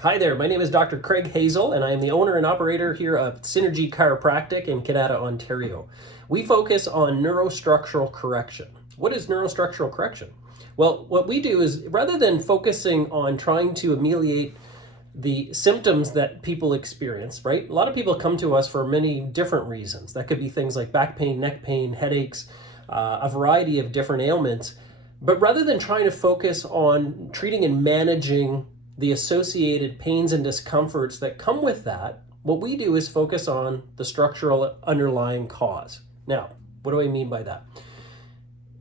Hi there, my name is Dr. Craig Hazel, and I am the owner and operator here of Synergy Chiropractic in Canada, Ontario. We focus on neurostructural correction. What is neurostructural correction? Well, what we do is rather than focusing on trying to ameliorate the symptoms that people experience, right? A lot of people come to us for many different reasons. That could be things like back pain, neck pain, headaches, a variety of different ailments. But rather than trying to focus on treating and managing the associated pains and discomforts that come with that, what we do is focus on the structural underlying cause. Now, what do I mean by that?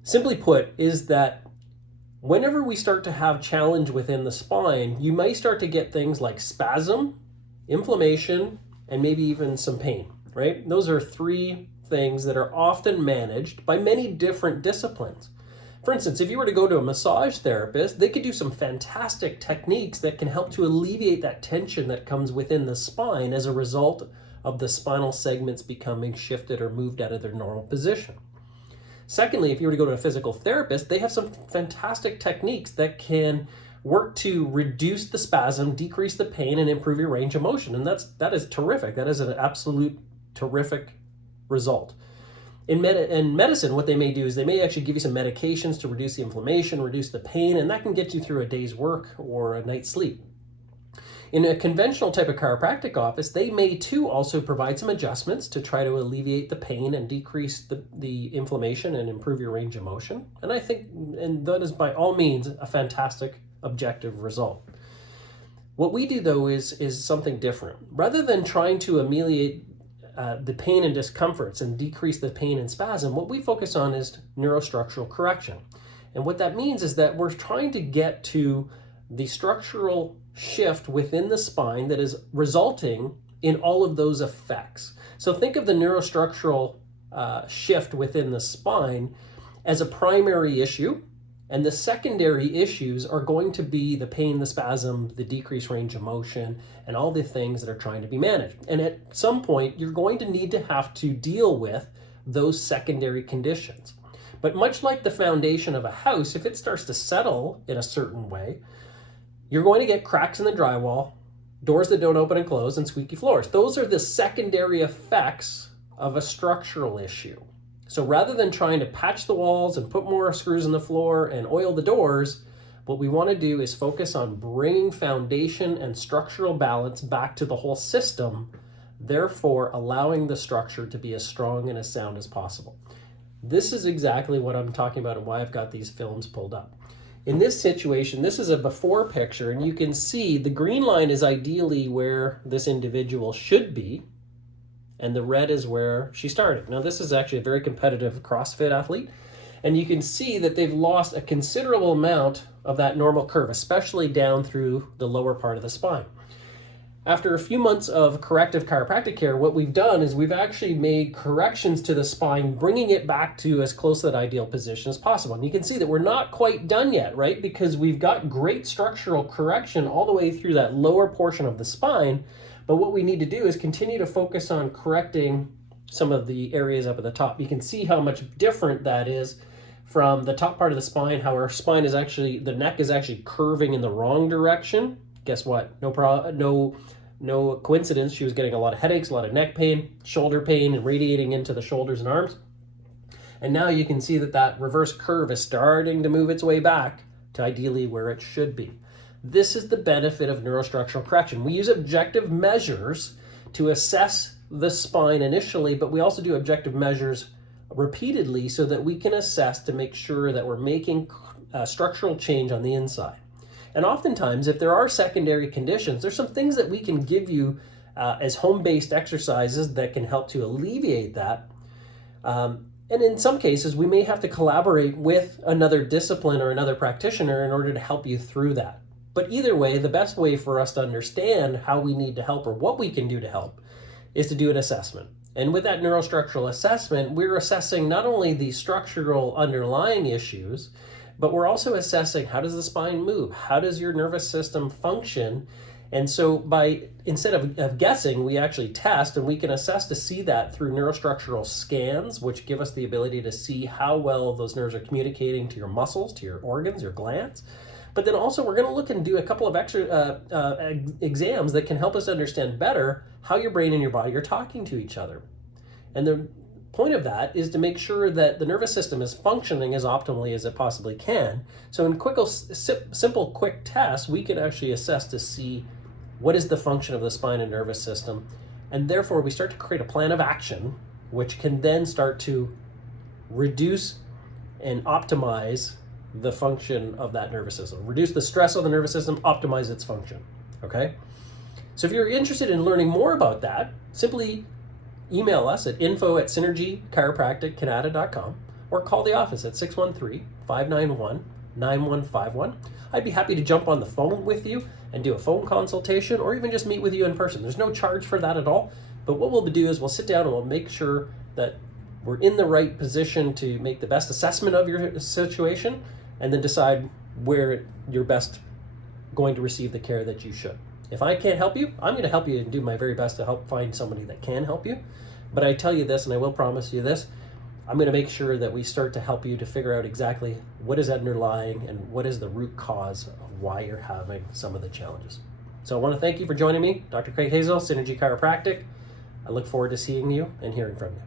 Simply put, is that whenever we start to have challenge within the spine, you may start to get things like spasm, inflammation, and maybe even some pain, right? Those are three things that are often managed by many different disciplines. For instance, if you were to go to a massage therapist, they could do some fantastic techniques that can help to alleviate that tension that comes within the spine as a result of the spinal segments becoming shifted or moved out of their normal position. Secondly, if you were to go to a physical therapist, they have some fantastic techniques that can work to reduce the spasm, decrease the pain, and improve your range of motion. And that is terrific. That is an absolute terrific result. In medicine, what they may do is they may actually give you some medications to reduce the inflammation, reduce the pain, and that can get you through a day's work or a night's sleep. In a conventional type of chiropractic office, they may too also provide some adjustments to try to alleviate the pain and decrease the inflammation and improve your range of motion. And I think, and that is by all means a fantastic objective result. What we do though is something different. Rather than trying to ameliorate the pain and discomforts and decrease the pain and spasm, what we focus on is neurostructural correction. And what that means is that we're trying to get to the structural shift within the spine that is resulting in all of those effects. So think of the neurostructural shift within the spine as a primary issue, and the secondary issues are going to be the pain, the spasm, the decreased range of motion, and all the things that are trying to be managed. And at some point, you're going to need to have to deal with those secondary conditions. But much like the foundation of a house, if it starts to settle in a certain way, you're going to get cracks in the drywall, doors that don't open and close, and squeaky floors. Those are the secondary effects of a structural issue. So rather than trying to patch the walls and put more screws in the floor and oil the doors, what we want to do is focus on bringing foundation and structural balance back to the whole system, therefore allowing the structure to be as strong and as sound as possible. This is exactly what I'm talking about and why I've got these films pulled up. In this situation, this is a before picture, and you can see the green line is ideally where this individual should be, and the red is where she started. Now, this is actually a very competitive CrossFit athlete, and you can see that they've lost a considerable amount of that normal curve, especially down through the lower part of the spine. After a few months of corrective chiropractic care, what we've done is we've actually made corrections to the spine, bringing it back to as close to that ideal position as possible. And you can see that we're not quite done yet, right? Because we've got great structural correction all the way through that lower portion of the spine. But what we need to do is continue to focus on correcting some of the areas up at the top. You can see how much different that is from the top part of the spine, how our spine is actually, the neck is actually curving in the wrong direction. Guess what? No coincidence. She was getting a lot of headaches, a lot of neck pain, shoulder pain, and radiating into the shoulders and arms. And now you can see that that reverse curve is starting to move its way back to ideally where it should be. This is the benefit of neurostructural correction. We use objective measures to assess the spine initially, but we also do objective measures repeatedly so that we can assess to make sure that we're making structural change on the inside. And oftentimes, if there are secondary conditions, there's some things that we can give you as home-based exercises that can help to alleviate that. And in some cases, we may have to collaborate with another discipline or another practitioner in order to help you through that. But either way, the best way for us to understand how we need to help or what we can do to help is to do an assessment. And with that neurostructural assessment, we're assessing not only the structural underlying issues, but we're also assessing how does the spine move? How does your nervous system function? And so instead of guessing, we actually test, and we can assess to see that through neurostructural scans, which give us the ability to see how well those nerves are communicating to your muscles, to your organs, your glands. But then also we're going to look and do a couple of extra exams that can help us understand better how your brain and your body are talking to each other. And the point of that is to make sure that the nervous system is functioning as optimally as it possibly can. So in simple quick tests, we can actually assess to see what is the function of the spine and nervous system. And therefore we start to create a plan of action, which can then start to reduce and optimize the function of that nervous system. Reduce the stress on the nervous system, optimize its function, okay? So if you're interested in learning more about that, simply email us at info@synergychiropracticcanada.com or call the office at 613-591-9151. I'd be happy to jump on the phone with you and do a phone consultation or even just meet with you in person. There's no charge for that at all, but what we'll do is we'll sit down and we'll make sure that we're in the right position to make the best assessment of your situation and then decide where you're best going to receive the care that you should. If I can't help you, I'm going to help you and do my very best to help find somebody that can help you. But I tell you this, and I will promise you this, I'm going to make sure that we start to help you to figure out exactly what is underlying and what is the root cause of why you're having some of the challenges. So I want to thank you for joining me, Dr. Craig Hazel, Synergy Chiropractic. I look forward to seeing you and hearing from you.